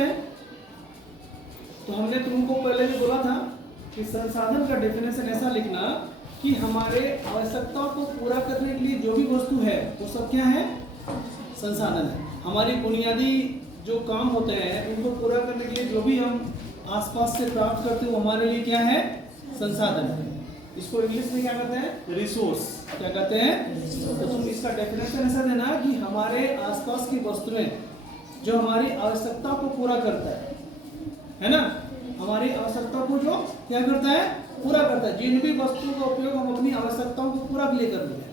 हैं। तो हमने तुमको पहले भी बोला था कि संसाधन का डेफिनेशन ऐसा लिखना कि हमारे आवश्यकताओं को पूरा करने के लिए जो भी वस्तु है वो सब क्या है, संसाधन है। हमारी बुनियादी जो काम होते हैं उनको पूरा करने के लिए जो भी हम आसपास से प्राप्त करते हैं वो हमारे लिए क्या है, संसाधन है। इसको इंग्लिश में क्या कहते हैं, रिसोर्स। क्या कहते हैं, तो तुम इसका डेफिनेशन ऐसा देना कि हमारे आसपास की वस्तुएं जो हमारी आवश्यकताओं को पूरा करता है ना, हमारी आवश्यकताओं को जो क्या करता है, पूरा करता है। जिन भी वस्तुओं का उपयोग हम अपनी आवश्यकताओं को पूरा के लिए करते हैं,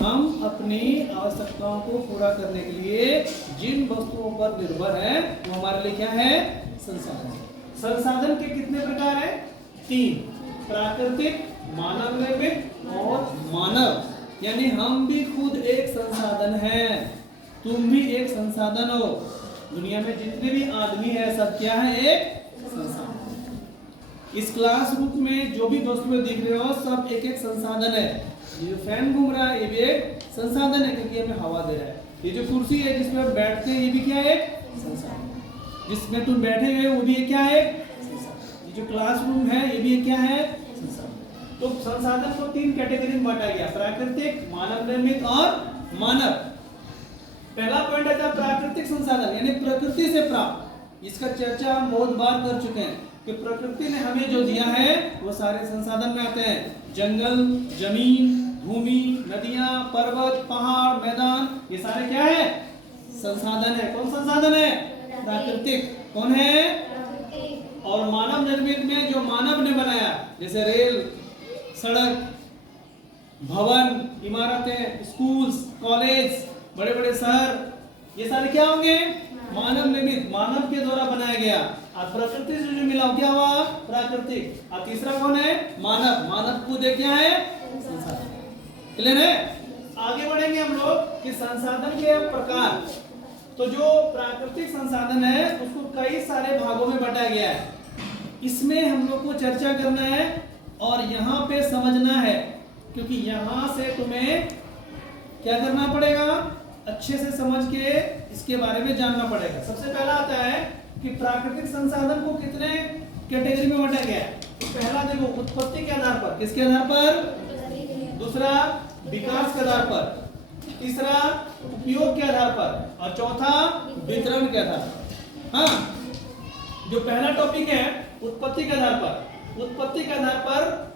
हम अपनी आवश्यकताओं को पूरा करने के लिए जिन वस्तुओं पर निर्भर है वो हमारे लिए क्या है, संसाधन। संसाधन के कितने प्रकार हैं, 3, प्राकृतिक, मानव निर्मित और मानव। यानी हम भी खुद एक संसाधन हैं, तुम भी एक संसाधन हो। दुनिया में जितने भी आदमी है सब क्या है, एक संसाधन। इस क्लासरूम में जो भी वस्तुएं दिख रहे हो सब एक एक संसाधन है। ये फैन घूम रहा है ये भी एक संसाधन है क्योंकि हमें हवा दे रहा है। ये जो कुर्सी है जिसमें आप बैठते हैं ये भी क्या है, संसाधन। जिसमें तुम बैठे हुए वो भी क्या है, संसाधन। ये जो क्लासरूम है ये भी क्या है, संसाधन। तो संसाधन को 3 कैटेगरी में बांटा गया, प्राकृतिक, मानव निर्मित और मानव। पहला पॉइंट है प्राकृतिक संसाधन यानी प्रकृति से प्राप्त। इसका चर्चा हम बहुत बार कर चुके हैं कि प्रकृति ने हमें जो दिया है वो सारे संसाधन में आते हैं। जंगल, जमीन, भूमि, नदियां, पर्वत, पहाड़, मैदान, ये सारे क्या है, संसाधन है। कौन संसाधन है, प्राकृतिक। कौन है, और मानव निर्मित में जो मानव ने बनाया, जैसे रेल, सड़क, भवन, इमारतें, स्कूल्स, कॉलेज, बड़े बड़े शहर, ये सारे क्या होंगे, मानव निर्मित, मानव के द्वारा बनाया गया। और प्रकृति से जो मिला क्या हुआ, प्राकृतिक। और तीसरा कौन है, मानव। मानव खुद क्या है, संसाधन। क्लियर है। आगे बढ़ेंगे हम लोग कि संसाधन के प्रकार। तो जो प्राकृतिक संसाधन है उसको कई सारे भागों में बांटा गया है। इसमें हम लोग को चर्चा करना है और यहाँ पे समझना है, क्योंकि यहाँ से तुम्हें क्या करना पड़ेगा, अच्छे से समझ के इसके बारे में जानना पड़ेगा। सबसे पहला आता है कि प्राकृतिक संसाधन को कितने कैटेगरी में बांटा गया है। पहला देखो, उत्पत्ति के आधार पर। किसके आधार पर, दूसरा विकास के आधार पर, तीसरा उपयोग के आधार पर और चौथा वितरण के आधार पर। हाँ, जो पहला टॉपिक है उत्पत्ति के आधार पर। उत्पत्ति के आधार पर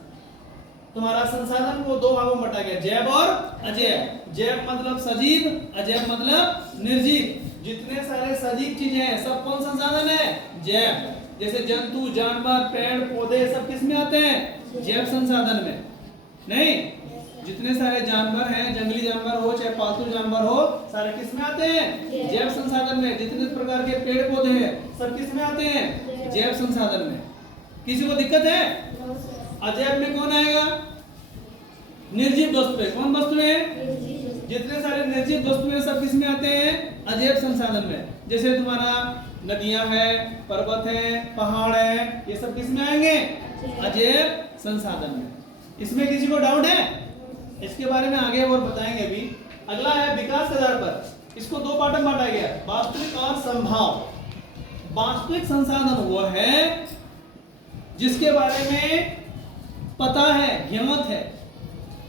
तुम्हारा संसाधन को 2 भागों में बांटा गया, जैव और अजैव। जैव मतलब सजीव, अजैव मतलब निर्जीव। जितने सारे सजीव चीजें हैं सब कौन संसाधन है, जैव। जैसे जंतु, जानवर, पेड़ पौधे सब किस में आते हैं, जैव संसाधन में। नहीं, जितने सारे जानवर हैं, जंगली जानवर हो चाहे पालतू जानवर हो, सारे किस में आते हैं, जैव संसाधन में। जितने प्रकार के पेड़ पौधे हैं सब किस में आते हैं, जैव संसाधन में। किसी को दिक्कत है, अजैव में कौन आएगा, निर्जीव वस्तुएं। कौन वस्तुएं, जितने सारे निर्जीव वस्तुएं सब किस में आते हैं, अजैव संसाधन में। जैसे तुम्हारा नदियां है, पर्वत है, पहाड़ है, ये सब किस में आएंगे, अजैव संसाधन में। इसमें किसी को डाउट है, इसके बारे में आगे और बताएंगे अभी। अगला है विकास के आधार पर। इसको 2 पार्ट में बांटा गया, वास्तविक और संभाव। वास्तविक संसाधन वो है जिसके बारे में पता है, ज्ञात है,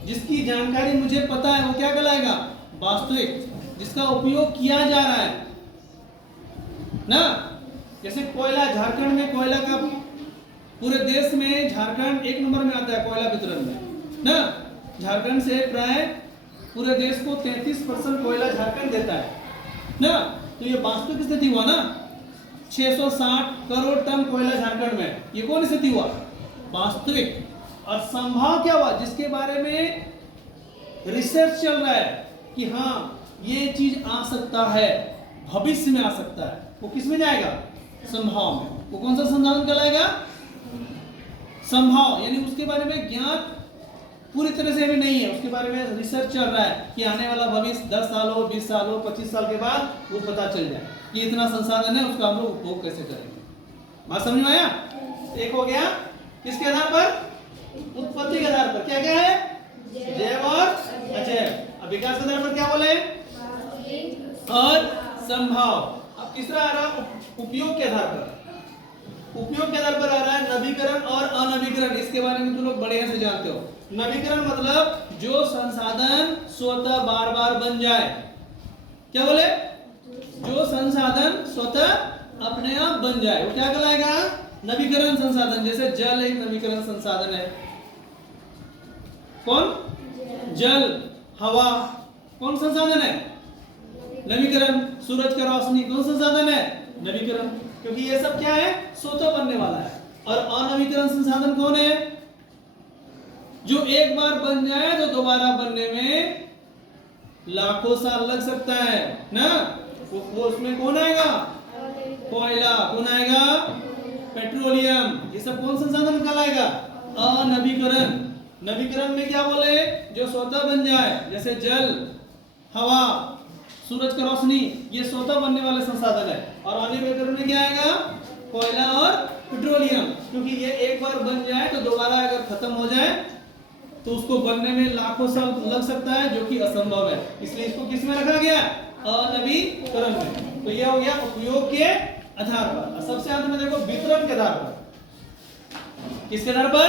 जिसकी जानकारी मुझे पता है, वो क्या कहलाएगा, वास्तविक। जिसका उपयोग किया जा रहा है ना। जैसे कोयला, झारखंड में कोयला का, पूरे देश में झारखंड 1 नंबर में आता है कोयला वितरण में ना। झारखंड से प्राय पूरे देश को 33% कोयला झारखंड देता है ना। तो ये वास्तविक स्थिति हुआ ना, 660 करोड़ टन कोयला झारखंड में। ये कौन स्थिति हुआ, वास्तविक। और संभाव क्या हुआ, जिसके बारे में रिसर्च चल रहा है कि हाँ ये चीज आ सकता है, भविष्य में आ सकता है, वो किस में जाएगा, संभाव में। वो कौन सा संसाधन कहलाएगा, संभाव। यानी उसके बारे में ज्ञात पूरी तरह से अभी नहीं है, उसके बारे में रिसर्च चल रहा है कि आने वाला भविष्य 10 साल हो, 20 साल हो, 25 साल के बाद वो पता चल जाए कि इतना संसाधन है, उसका हम लोग उपभोग कैसे करेंगे। बात समझ में आया। एक हो गया किसके आधार पर, उत्पत्ति के आधार पर। क्या क्या है, जैव और अजैव। अब विकास के आधार पर क्या बोले, और संभाव। अब तीसरा आ रहा उपयोग के आधार पर, उपयोग के आधार पर आ रहा है नवीकरण और अनवीकरण। इसके बारे में तुम लोग बढ़िया से जानते हो। नवीकरण मतलब जो संसाधन स्वतः बार बार बन जाए। क्या बोले? जो संसाधन स्वतः अपने आप बन जाए वो क्या कहलाएगा? नवीकरण संसाधन। जैसे जल एक नवीकरण संसाधन है। कौन? जल। हवा कौन संसाधन है? नवीकरण। सूरज की रोशनी कौन संसाधन है? नवीकरण। क्योंकि ये सब क्या है? स्वतः बनने वाला है। और अनवीकरण संसाधन कौन है? जो एक बार बन जाए तो दोबारा बनने में लाखों साल लग सकता है ना। वो उसमें कौन आएगा? कोयला। कौन आएगा? पेट्रोलियम। ये सब कौन संसाधन कहलाएगा? अनवीकरण। नवीकरण में क्या बोले? जो स्वतः बन जाए, जैसे जल, हवा, सूरज की रोशनी, ये स्वतः बनने वाले संसाधन है। और अनवीकरण में क्या आएगा? कोयला और पेट्रोलियम। क्योंकि ये एक बार बन जाए तो दोबारा अगर खत्म हो जाए तो उसको बनने में लाखों साल लग सकता है, जो कि असंभव है। इसलिए इसको किस में रखा गया? अनवीकरण में। तो ये हो गया उपयोग के आधार पर। सबसे अंत में देखो वितरण के आधार पर। किसके आधार पर?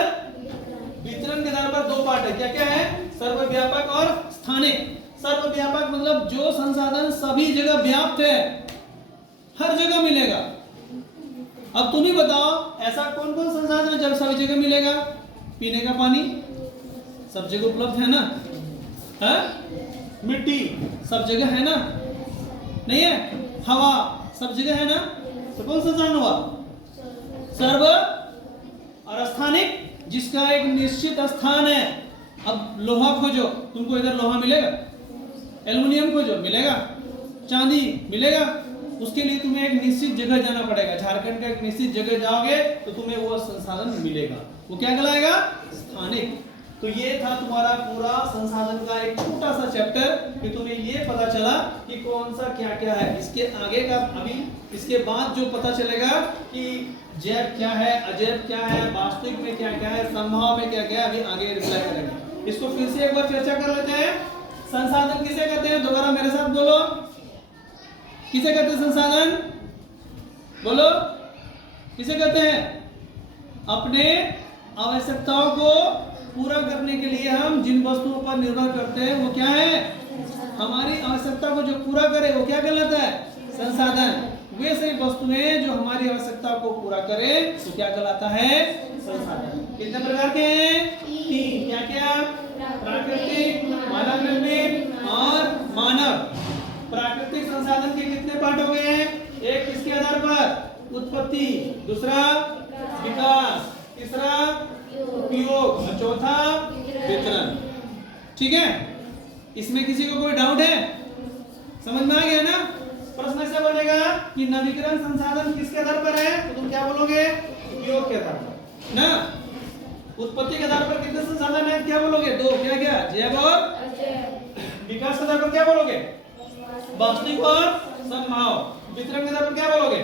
वितरण के आधार पर दो पार्ट है। क्या क्या है? सर्वव्यापक और स्थानिक। सर्वव्यापक मतलब जो संसाधन सभी जगह व्याप्त है, हर जगह मिलेगा। अब तुम ही बताओ ऐसा कौन कौन संसाधन है जब सभी जगह मिलेगा? पीने का पानी सब जगह उपलब्ध है ना? है? मिट्टी सब जगह है ना? नहीं है? हवा सब जगह है ना? तो कौन संसाधन हुआ? सर्व और स्थानिक, जिसका एक निश्चित स्थान है। अब लोहा खोजो, तुमको इधर लोहा मिलेगा? एल्युमिनियम खोजो, मिलेगा? चांदी मिलेगा? उसके लिए तुम्हें एक निश्चित जगह जाना पड़ेगा। झारखंड का एक निश्चित जगह जाओगे तो तुम्हें वो संसाधन मिलेगा। वो क्या कहलाएगा? स्थानिक। तो ये था तुम्हारा पूरा संसाधन का एक छोटा सा चैप्टर कि तुम्हें ये पता चला कि कौन सा क्या क्या है। इसके आगे का अभी इसके बाद जो पता चलेगा कि जैव क्या है, अजैव क्या है, वास्तविक में क्या क्या है, संभाव में क्या क्या है, अभी आगे रिप्लाई करेंगे। इसको फिर से एक बार चर्चा कर लेते हैं। संसाधन किसे कहते हैं? दोबारा मेरे साथ बोलो। किसे कहते हैं संसाधन? बोलो। किसे कहते हैं? अपने आवश्यकताओं को पूरा करने के लिए हम जिन वस्तुओं पर निर्भर करते हैं वो क्या है? हमारी आवश्यकता को जो पूरा करे वो क्या कहलाता है? संसाधन। वे सभी वस्तुएं जो हमारी आवश्यकता को पूरा करे तो क्या कहलाता है? संसाधन। कितने प्रकार के हैं? 3। क्या क्या? प्राकृतिक, मानव निर्मित और मानव। प्राकृतिक संसाधन के कितने पार्ट हो गए हैं? एक किसके आधार पर? उत्पत्ति। दूसरा विकास। तीसरा उपयोग। और चौथा वितरण। ठीक है? इसमें किसी को कोई डाउट है? समझ में आ गया ना? प्रश्न ऐसा बनेगा कि नवीकरण संसाधन किसके आधार पर है? तो तुम क्या बोलोगे? उपयोग के आधार पर ना। उत्पत्ति के आधार पर कितने संसाधन है? क्या बोलोगे? 2। क्या क्या? जैव और विकास के आधार पर क्या बोलोगे? वास्तविक और संभाव। वितरण के आधार पर क्या बोलोगे?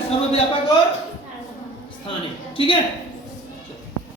सर्वव्यापक और स्थानिक। ठीक है?